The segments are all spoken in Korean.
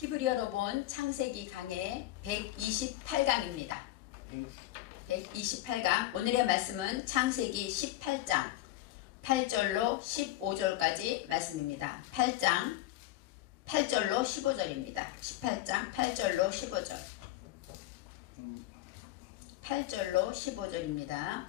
히브리어로 본 창세기 강의 128강입니다. 128강 오늘의 말씀은 창세기 18장 8절로 15절까지 말씀입니다. 8장 8절로 15절입니다. 18장 8절로 15절 8절로 15절입니다.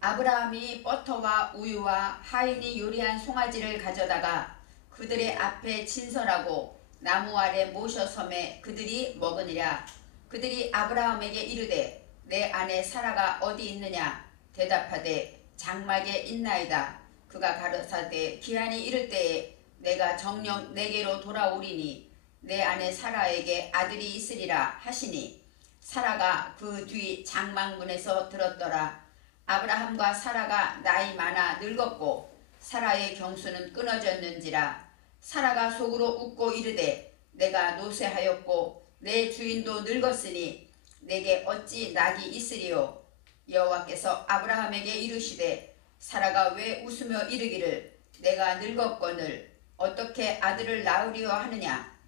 아브라함이 버터와 우유와 하인이 요리한 송아지를 가져다가 그들의 앞에 진설하고 나무 아래 모셔 섬에 그들이 먹으니라. 그들이 아브라함에게 이르되 내 아내 사라가 어디 있느냐? 대답하되 장막에 있나이다. 그가 가로사대 기한이 이를 때에 내가 정녕 내게로 돌아오리니 내 아내 사라에게 아들이 있으리라 하시니 사라가 그 뒤 장막문에서 들었더라. 아브라함과 사라가 나이 많아 늙었고 사라의 경수는 끊어졌는지라. 사라가 속으로 웃고 이르되 내가 노쇠하였고 내 주인도 늙었으니 내게 어찌 낙이 있으리요? 여호와께서 아브라함에게 이르시되 사라가 왜 웃으며 이르기를 내가 늙었거늘 어떻게 아들을 낳으리요 하느냐?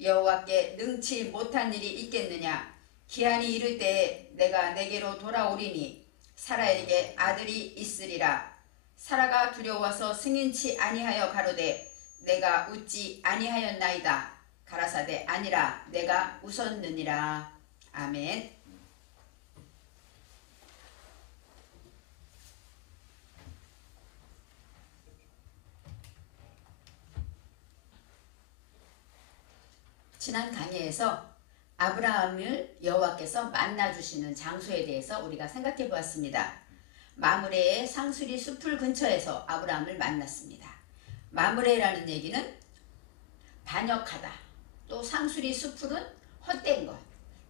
여호와께 능치 못한 일이 있겠느냐? 기한이 이를 때에 내가 내게로 돌아오리니 사라에게 아들이 있으리라. 사라가 두려워서 승인치 아니하여 가로되 내가 웃지 아니하였나이다. 가라사대 아니라 내가 웃었느니라. 아멘. 지난 강의에서 아브라함을 여호와께서 만나주시는 장소에 대해서 우리가 생각해 보았습니다. 마므레의 상수리 숲을 근처에서 아브라함을 만났습니다. 마므레라는 얘기는 반역하다. 또 상수리 숲은 헛된 것.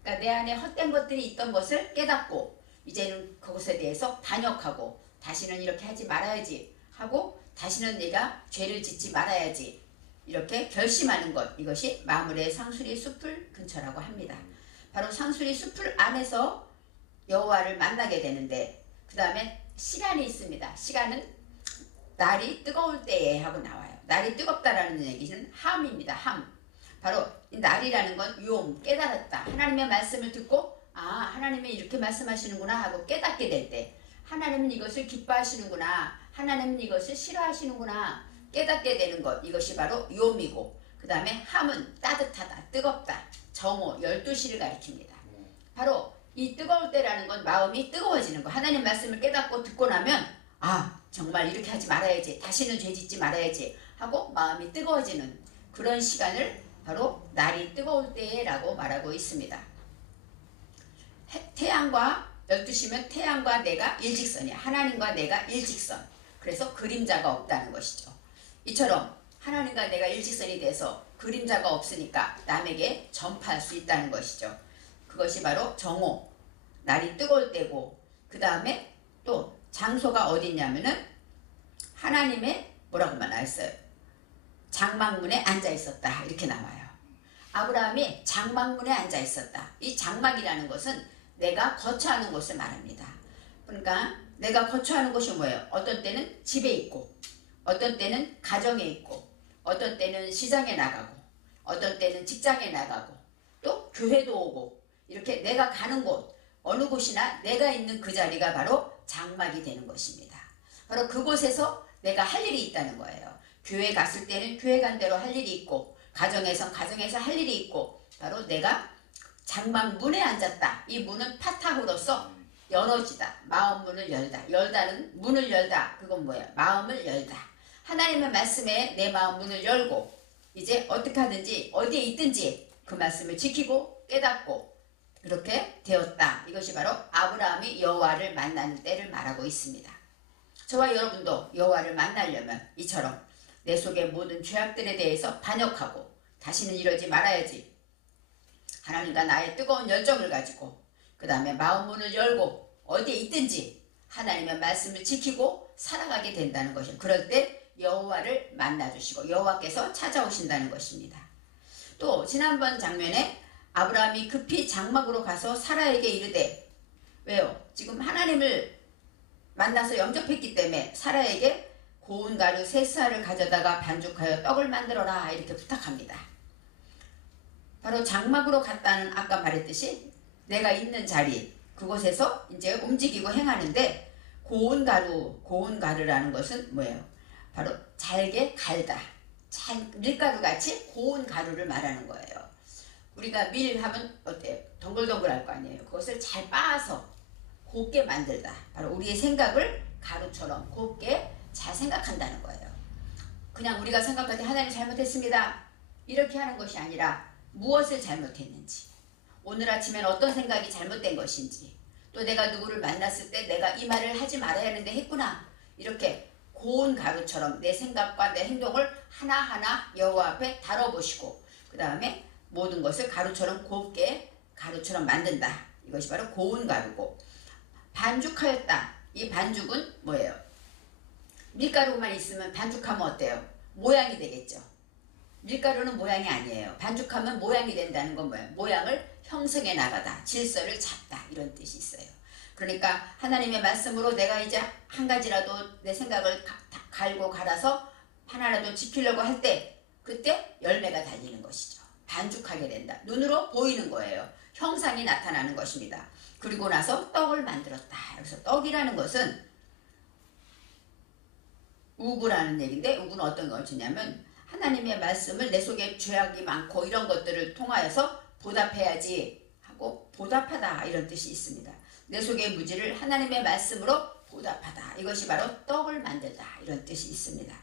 그러니까 내 안에 헛된 것들이 있던 것을 깨닫고 이제는 그것에 대해서 반역하고 다시는 이렇게 하지 말아야지 하고 다시는 내가 죄를 짓지 말아야지 이렇게 결심하는 것. 이것이 마므레의 상수리 숲을 근처라고 합니다. 바로 상수리 숲을 안에서 여호와를 만나게 되는데 그 다음에 시간이 있습니다. 시간은 날이 뜨거울 때에 하고 나와요. 날이 뜨겁다라는 얘기는 함입니다. 함. 바로 이 날이라는 건 용, 깨달았다. 하나님의 말씀을 듣고 하나님이 이렇게 말씀하시는구나 하고 깨닫게 될 때 하나님은 이것을 기뻐하시는구나. 하나님은 이것을 싫어하시는구나. 깨닫게 되는 것. 이것이 바로 요미고 그 다음에 함은 따뜻하다, 뜨겁다. 정오, 12시를 가리킵니다. 바로 이 뜨거울 때라는 건 마음이 뜨거워지는 거. 하나님 말씀을 깨닫고 듣고 나면 정말 이렇게 하지 말아야지. 다시는 죄 짓지 말아야지 하고 마음이 뜨거워지는 그런 시간을 바로 날이 뜨거울 때라고 말하고 있습니다. 태양과 12시면 태양과 내가 일직선이야. 하나님과 내가 일직선. 그래서 그림자가 없다는 것이죠. 이처럼 하나님과 내가 일직선이 돼서 그림자가 없으니까 남에게 전파할 수 있다는 것이죠. 그것이 바로 정오, 날이 뜨거울 때고 그 다음에 또 장소가 어디 있냐면은 하나님의 뭐라고 말했어요? 장막문에 앉아 있었다. 이렇게 나와요. 아브라함이 장막문에 앉아 있었다. 이 장막이라는 것은 내가 거처하는 곳을 말합니다. 그러니까 내가 거처하는 곳이 뭐예요? 어떤 때는 집에 있고 어떤 때는 가정에 있고 어떤 때는 시장에 나가고 어떤 때는 직장에 나가고 또 교회도 오고 이렇게 내가 가는 곳 어느 곳이나 내가 있는 그 자리가 바로 장막이 되는 것입니다. 바로 그곳에서 내가 할 일이 있다는 거예요. 교회 갔을 때는 교회 간 대로 할 일이 있고 가정에서 할 일이 있고 바로 내가 장막 문에 앉았다. 이 문은 파탕으로서 열어지다. 마음 문을 열다. 열다는 문을 열다. 그건 뭐예요? 마음을 열다. 하나님의 말씀에 내 마음 문을 열고 이제 어떻게 하든지 어디에 있든지 그 말씀을 지키고 깨닫고 그렇게 되었다. 이것이 바로 아브라함이 여호와를 만나는 때를 말하고 있습니다. 저와 여러분도 여호와를 만나려면 이처럼 내 속의 모든 죄악들에 대해서 반역하고 다시는 이러지 말아야지. 하나님과 나의 뜨거운 열정을 가지고 그 다음에 마음 문을 열고 어디에 있든지 하나님의 말씀을 지키고 살아가게 된다는 것이에요. 그럴 때 여호와를 만나주시고 여호와께서 찾아오신다는 것입니다. 또 지난번 장면에 아브라함이 급히 장막으로 가서 사라에게 이르되 왜요? 지금 하나님을 만나서 영접했기 때문에 사라에게 고운 가루 3쌀을 가져다가 반죽하여 떡을 만들어라 이렇게 부탁합니다. 바로 장막으로 갔다는 아까 말했듯이 내가 있는 자리 그곳에서 이제 움직이고 행하는데 고운 가루라는 것은 뭐예요? 바로 잘게 갈다. 밀가루 같이 고운 가루를 말하는 거예요. 우리가 밀 하면 어때요? 동글동글할 거 아니에요. 그것을 잘 빻아서 곱게 만들다. 바로 우리의 생각을 가루처럼 곱게 잘 생각한다는 거예요. 그냥 우리가 생각할 때 하나님 잘못했습니다. 이렇게 하는 것이 아니라 무엇을 잘못했는지, 오늘 아침엔 어떤 생각이 잘못된 것인지, 또 내가 누구를 만났을 때 내가 이 말을 하지 말아야 하는데 했구나. 이렇게 고운 가루처럼 내 생각과 내 행동을 하나하나 여호와 앞에 다뤄보시고 그 다음에 모든 것을 가루처럼 곱게 가루처럼 만든다. 이것이 바로 고운 가루고, 반죽하였다. 이 반죽은 뭐예요? 밀가루만 있으면 반죽하면 어때요? 모양이 되겠죠. 밀가루는 모양이 아니에요. 반죽하면 모양이 된다는 건 뭐예요? 모양을 형성해 나가다, 질서를 잡다, 이런 뜻이 있어요. 그러니까 하나님의 말씀으로 내가 이제 한 가지라도 내 생각을 갈고 갈아서 하나라도 지키려고 할 때 그때 열매가 달리는 것이죠. 반죽하게 된다. 눈으로 보이는 거예요. 형상이 나타나는 것입니다. 그리고 나서 떡을 만들었다. 그래서 떡이라는 것은 우구라는 얘기인데, 우구는 어떤 것이냐면 하나님의 말씀을 내 속에 죄악이 많고 이런 것들을 통하여서 보답해야지 하고 보답하다, 이런 뜻이 있습니다. 내 속의 무지를 하나님의 말씀으로 보답하다. 이것이 바로 떡을 만들다, 이런 뜻이 있습니다.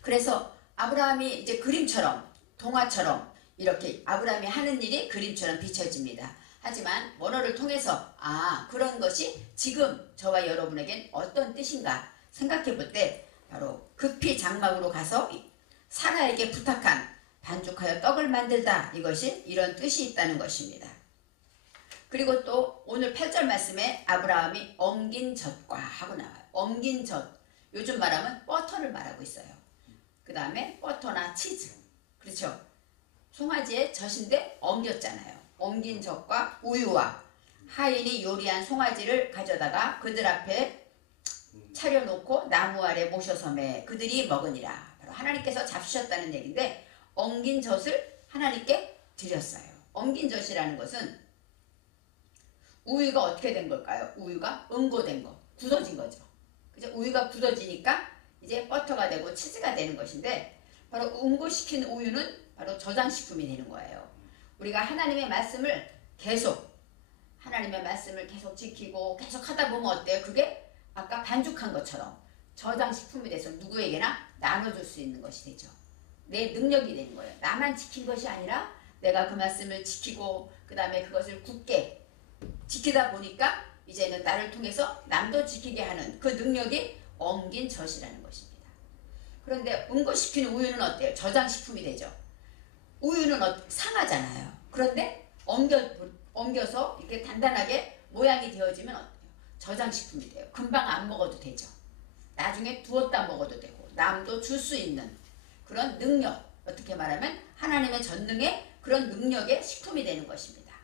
그래서 아브라함이 이제 그림처럼, 동화처럼 이렇게 아브라함이 하는 일이 그림처럼 비춰집니다. 하지만 언어를 통해서 그런 것이 지금 저와 여러분에겐 어떤 뜻인가 생각해 볼 때 바로 급히 장막으로 가서 사라에게 부탁한 반죽하여 떡을 만들다, 이것이 이런 뜻이 있다는 것입니다. 그리고 또 오늘 8절 말씀에 아브라함이 엉긴 젖과 하고 나와요. 엉긴 젖, 요즘 말하면 버터를 말하고 있어요. 그 다음에 버터나 치즈, 그렇죠? 송아지의 젖인데 엉겼잖아요. 엉긴 젖과 우유와 하인이 요리한 송아지를 가져다가 그들 앞에 차려놓고 나무 아래 모셔서 매 그들이 먹으니라. 바로 하나님께서 잡수셨다는 얘기인데, 엉긴 젖을 하나님께 드렸어요. 엉긴 젖이라는 것은 우유가 어떻게 된 걸까요? 우유가 응고된 거, 굳어진 거죠. 그죠? 우유가 굳어지니까 이제 버터가 되고 치즈가 되는 것인데, 바로 응고시킨 우유는 바로 저장식품이 되는 거예요. 우리가 하나님의 말씀을 계속 지키고 계속 하다 보면 어때요? 그게 아까 반죽한 것처럼 저장식품이 돼서 누구에게나 나눠줄 수 있는 것이 되죠. 내 능력이 되는 거예요. 나만 지킨 것이 아니라 내가 그 말씀을 지키고 그 다음에 그것을 굳게 지키다 보니까 이제는 나를 통해서 남도 지키게 하는 그 능력이 엉긴 젖이라는 것입니다. 그런데 응고시킨 우유는 어때요? 저장식품이 되죠. 우유는 상하잖아요. 그런데 엉겨서 이렇게 단단하게 모양이 되어지면 어때요? 저장식품이 돼요. 금방 안 먹어도 되죠. 나중에 두었다 먹어도 되고 남도 줄 수 있는 그런 능력, 어떻게 말하면 하나님의 전능의 그런 능력의 식품이 되는 것입니다.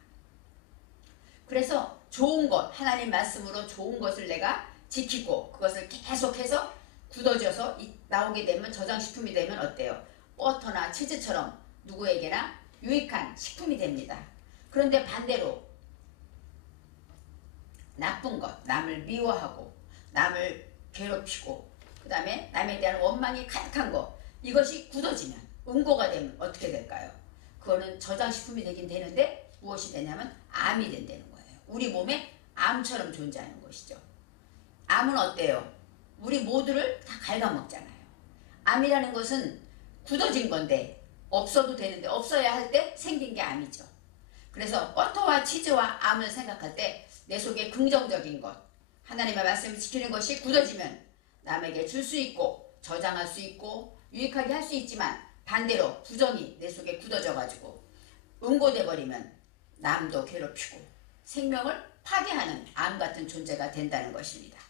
그래서 좋은 것, 하나님 말씀으로 좋은 것을 내가 지키고 그것을 계속해서 굳어져서 나오게 되면, 저장식품이 되면 어때요? 버터나 치즈처럼 누구에게나 유익한 식품이 됩니다. 그런데 반대로 나쁜 것, 남을 미워하고 남을 괴롭히고 그 다음에 남에 대한 원망이 가득한 것, 이것이 굳어지면, 응고가 되면 어떻게 될까요? 그거는 저장식품이 되긴 되는데 무엇이 되냐면 암이 된다는 거예요. 우리 몸에 암처럼 존재하는 것이죠. 암은 어때요? 우리 모두를 다 갉아먹잖아요. 암이라는 것은 굳어진 건데 없어도 되는데 없어야 할 때 생긴 게 암이죠. 그래서 버터와 치즈와 암을 생각할 때 내 속에 긍정적인 것, 하나님의 말씀을 지키는 것이 굳어지면 남에게 줄 수 있고 저장할 수 있고 유익하게 할 수 있지만, 반대로 부정이 내 속에 굳어져 가지고 응고돼 버리면 남도 괴롭히고 생명을 파괴하는 암 같은 존재가 된다는 것입니다.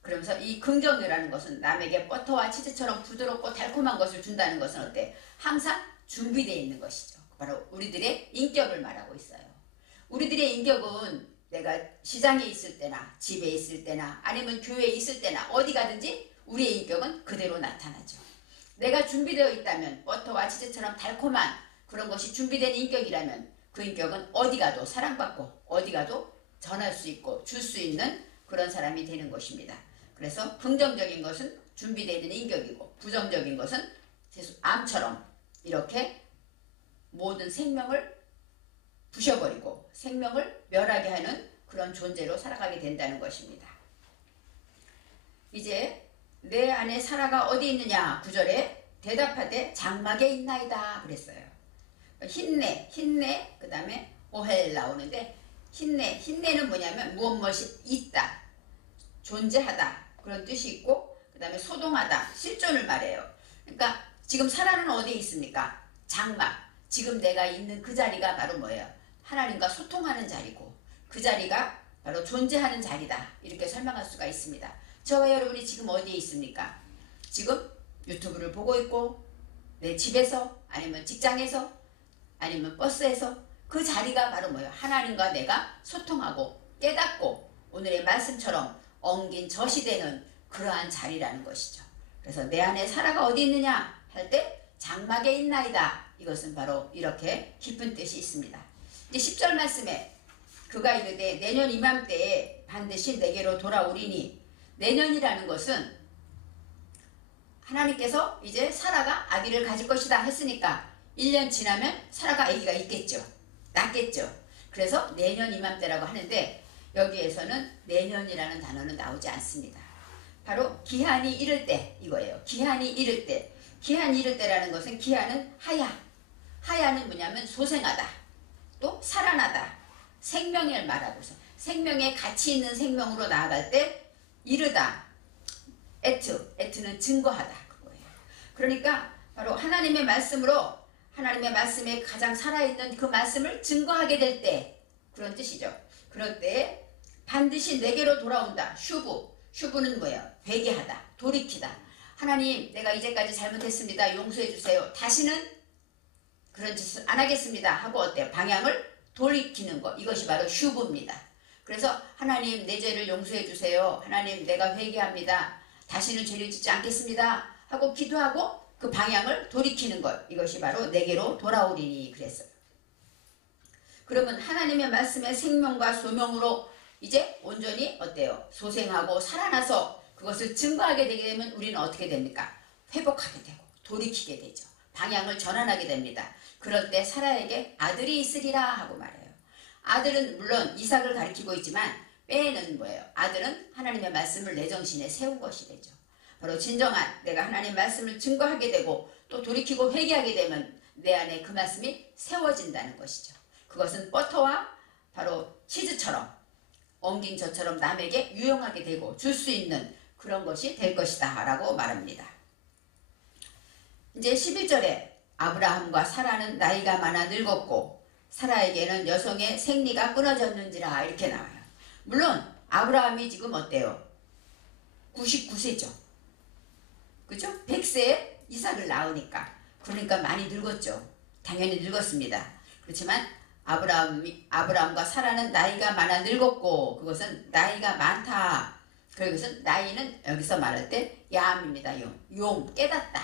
그러면서 이 긍정이라는 것은 남에게 버터와 치즈처럼 부드럽고 달콤한 것을 준다는 것은 어때? 항상 준비되어 있는 것이죠. 바로 우리들의 인격을 말하고 있어요. 우리들의 인격은 내가 시장에 있을 때나 집에 있을 때나 아니면 교회에 있을 때나 어디 가든지 우리의 인격은 그대로 나타나죠. 내가 준비되어 있다면 버터와 치즈처럼 달콤한 그런 것이 준비된 인격이라면 그 인격은 어디 가도 사랑받고 어디 가도 전할 수 있고 줄 수 있는 그런 사람이 되는 것입니다. 그래서 긍정적인 것은 준비되어 있는 인격이고 부정적인 것은 암처럼 이렇게 모든 생명을 부셔버리고 생명을 멸하게 하는 그런 존재로 살아가게 된다는 것입니다. 이제 내 안에 사라가 어디 있느냐 9절에 대답하되 장막에 있나이다 그랬어요. 힘내 그 다음에 오헬 나오는데 힘내는 뭐냐면 무엇이 있다 존재하다 그런 뜻이 있고 그 다음에 소동하다 실존을 말해요. 그러니까 지금 사라는 어디에 있습니까? 장막. 지금 내가 있는 그 자리가 바로 뭐예요? 하나님과 소통하는 자리고 그 자리가 바로 존재하는 자리다 이렇게 설명할 수가 있습니다. 저와 여러분이 지금 어디에 있습니까? 지금 유튜브를 보고 있고 내 집에서 아니면 직장에서 아니면 버스에서 그 자리가 바로 뭐예요? 하나님과 내가 소통하고 깨닫고 오늘의 말씀처럼 엉긴 젖이 되는 그러한 자리라는 것이죠. 그래서 내 안에 사라가 어디 있느냐 할 때 장막에 있나이다. 이것은 바로 이렇게 깊은 뜻이 있습니다. 이제 10절 말씀에 그가 이르되 내년 이맘때에 반드시 내게로 돌아오리니 내년이라는 것은 하나님께서 이제 사라가 아기를 가질 것이다 했으니까 1년 지나면 사라가 아기가 있겠죠. 낳겠죠. 그래서 내년 이맘때라고 하는데 여기에서는 내년이라는 단어는 나오지 않습니다. 바로 기한이 이를 때 이거예요. 기한이 이를 때. 기한이 이를 때라는 것은 기한은 하야는 뭐냐면 소생하다. 또 살아나다. 생명을 말하고 있어. 생명에 가치 있는 생명으로 나아갈 때 이르다. 에트는 증거하다. 그거예요. 그러니까 바로 하나님의 말씀으로 하나님의 말씀에 가장 살아있는 그 말씀을 증거하게 될 때 그런 뜻이죠. 그럴 때 반드시 내게로 돌아온다. 슈브는 뭐예요? 회개하다. 돌이키다. 하나님 내가 이제까지 잘못했습니다. 용서해 주세요. 다시는 그런 짓을 안 하겠습니다. 하고 어때요? 방향을 돌이키는 것. 이것이 바로 슈브입니다. 그래서 하나님 내 죄를 용서해 주세요. 하나님 내가 회개합니다. 다시는 죄를 짓지 않겠습니다. 하고 기도하고 그 방향을 돌이키는 것. 이것이 바로 내게로 돌아오리니 그랬어요. 그러면 하나님의 말씀의 생명과 소명으로 이제 온전히 어때요? 소생하고 살아나서 그것을 증거하게 되게 되면 우리는 어떻게 됩니까? 회복하게 되고 돌이키게 되죠. 방향을 전환하게 됩니다. 그럴 때 사라에게 아들이 있으리라 하고 말해요. 아들은 물론 이삭을 가리키고 있지만 빼는 뭐예요? 아들은 하나님의 말씀을 내 정신에 세운 것이 되죠. 바로 진정한 내가 하나님 말씀을 증거하게 되고 또 돌이키고 회개하게 되면 내 안에 그 말씀이 세워진다는 것이죠. 그것은 버터와 바로 치즈처럼 엉긴 젖처럼 남에게 유용하게 되고 줄 수 있는 그런 것이 될 것이다 라고 말합니다. 이제 11절에 아브라함과 사라는 나이가 많아 늙었고 사라에게는 여성의 생리가 끊어졌는지라 이렇게 나와요. 물론 아브라함이 지금 어때요? 99세죠. 그죠? 100세에 이삭을 낳으니까 그러니까 많이 늙었죠. 당연히 늙었습니다. 그렇지만 아브라함과 사라는 나이가 많아 늙었고 그것은 나이가 많다. 그것은 나이는 여기서 말할 때 야암입니다. 용 깨닫다.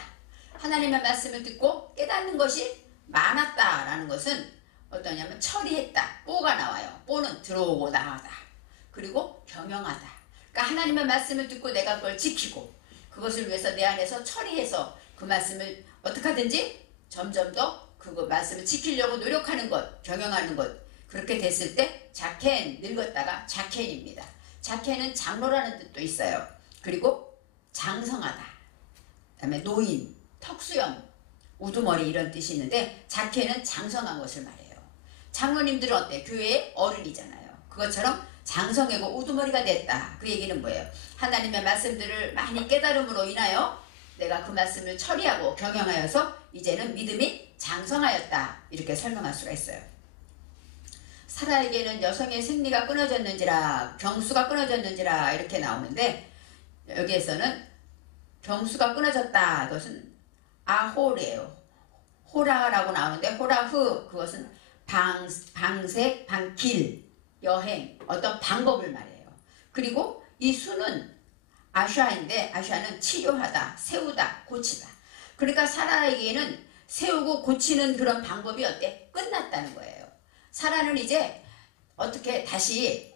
하나님의 말씀을 듣고 깨닫는 것이 많았다라는 것은 어떠냐면 처리했다. 뽀가 나와요. 뽀는 들어오고 나가다. 그리고 경영하다. 그러니까 하나님의 말씀을 듣고 내가 그걸 지키고 그것을 위해서 내 안에서 처리해서 그 말씀을 어떻게 하든지 점점 더 그 말씀을 지키려고 노력하는 것, 경영하는 것. 그렇게 됐을 때 자켄, 늙었다가 자켄입니다. 자켄은 장로라는 뜻도 있어요. 그리고 장성하다. 그 다음에 노인, 턱수염, 우두머리 이런 뜻이 있는데 자켄은 장성한 것을 말해요. 장로님들은 어때? 교회의 어른이잖아요. 그것처럼 장성하고 우두머리가 됐다. 그 얘기는 뭐예요? 하나님의 말씀들을 많이 깨달음으로 인하여 내가 그 말씀을 처리하고 경영하여서 이제는 믿음이 장성하였다. 이렇게 설명할 수가 있어요. 사라에게는 여성의 생리가 끊어졌는지라 경수가 끊어졌는지라 이렇게 나오는데 여기에서는 경수가 끊어졌다. 그것은 아홀이에요. 호라라고 나오는데 호라흐 그것은 방색, 방길, 여행 어떤 방법을 말해요. 그리고 이 수는 아샤인데 아샤는 치료하다, 세우다, 고치다. 그러니까 사라에게는 세우고 고치는 그런 방법이 어때? 끝났다는 거예요. 사라는 이제 어떻게 다시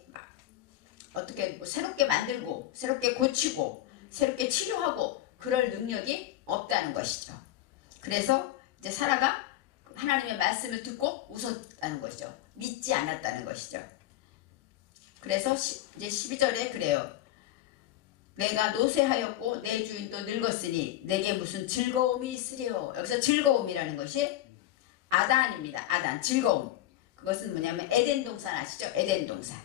어떻게 뭐 새롭게 만들고 새롭게 고치고 새롭게 치료하고 그럴 능력이 없다는 것이죠. 그래서 이제 사라가 하나님의 말씀을 듣고 웃었다는 것이죠. 믿지 않았다는 것이죠. 그래서 이제 12절에 그래요. 내가 노쇠하였고 내 주인도 늙었으니 내게 무슨 즐거움이 있으리요. 여기서 즐거움이라는 것이 아단입니다. 아단, 즐거움. 그것은 뭐냐면 에덴 동산 아시죠? 에덴 동산.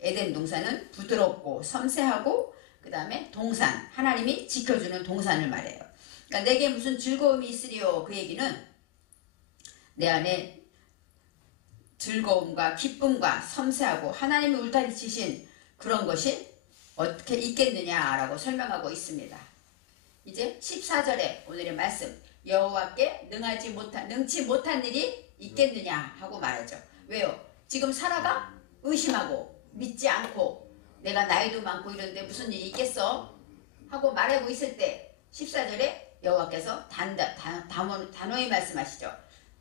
에덴 동산은 부드럽고 섬세하고 그 다음에 동산, 하나님이 지켜주는 동산을 말해요. 그러니까 내게 무슨 즐거움이 있으리요. 그 얘기는 내 안에 즐거움과 기쁨과 섬세하고 하나님이 울타리 치신 그런 것이 어떻게 있겠느냐라고 설명하고 있습니다. 이제 14절에 오늘의 말씀 여호와께 능치 못한 일이 있겠느냐 하고 말하죠. 왜요? 지금 사라가 의심하고 믿지 않고 내가 나이도 많고 이런데 무슨 일이 있겠어? 하고 말하고 있을 때 14절에 여호와께서 단호히 말씀하시죠.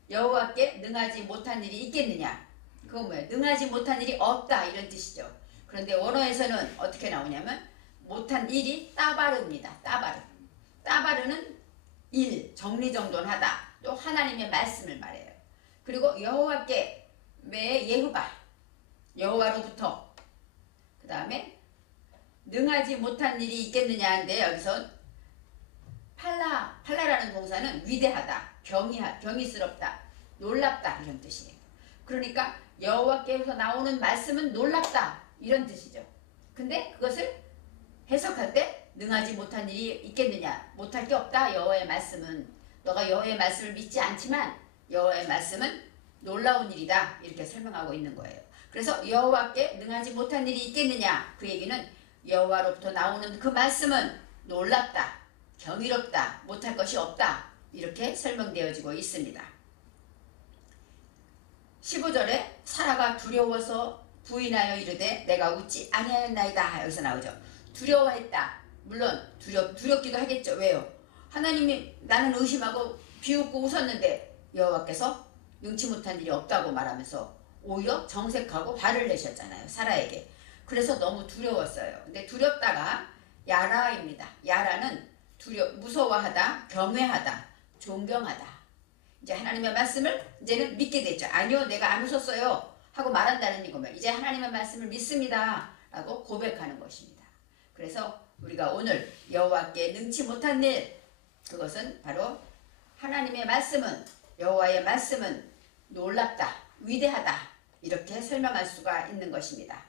여호와께 능하지 못한 일이 있겠느냐? 그건 뭐예요? 능하지 못한 일이 없다 이런 뜻이죠. 그런데 원어에서는 어떻게 나오냐면 못한 일이 따바르입니다. 따바르. 따바르는 일, 정리정돈하다. 또 하나님의 말씀을 말해요. 그리고 여호와께 매 예후바 여호와로부터 그 다음에 능하지 못한 일이 있겠느냐 하는데 여기서 팔라라는 동사는 위대하다, 경이스럽다, 놀랍다 이런 뜻이에요. 그러니까 여호와께서 나오는 말씀은 놀랍다 이런 뜻이죠. 근데 그것을 해석할 때 능하지 못한 일이 있겠느냐, 못할 게 없다. 여호와의 말씀은 너가 여호와의 말씀을 믿지 않지만 여호와의 말씀은 놀라운 일이다 이렇게 설명하고 있는 거예요. 그래서 여호와께 능하지 못한 일이 있겠느냐, 그 얘기는 여호와로부터 나오는 그 말씀은 놀랍다, 경이롭다, 못할 것이 없다 이렇게 설명되어지고 있습니다. 15절에 사라가 두려워서 부인하여 이르되 내가 웃지 아니하였나이다. 여기서 나오죠. 두려워했다. 물론 두렵기도 하겠죠. 왜요? 하나님이 나는 의심하고 비웃고 웃었는데 여호와께서 능치 못한 일이 없다고 말하면서 오히려 정색하고 화를 내셨잖아요. 사라에게. 그래서 너무 두려웠어요. 근데 두렵다가 야라입니다. 야라는 무서워하다, 경외하다, 존경하다. 이제 하나님의 말씀을 이제는 믿게 됐죠. 아니요, 내가 안 웃었어요 하고 말한다는 이거면 이제 하나님의 말씀을 믿습니다 라고 고백하는 것입니다. 그래서 우리가 오늘 여호와께 능치 못한 일, 그것은 바로 하나님의 말씀은, 여호와의 말씀은 놀랍다, 위대하다 이렇게 설명할 수가 있는 것입니다.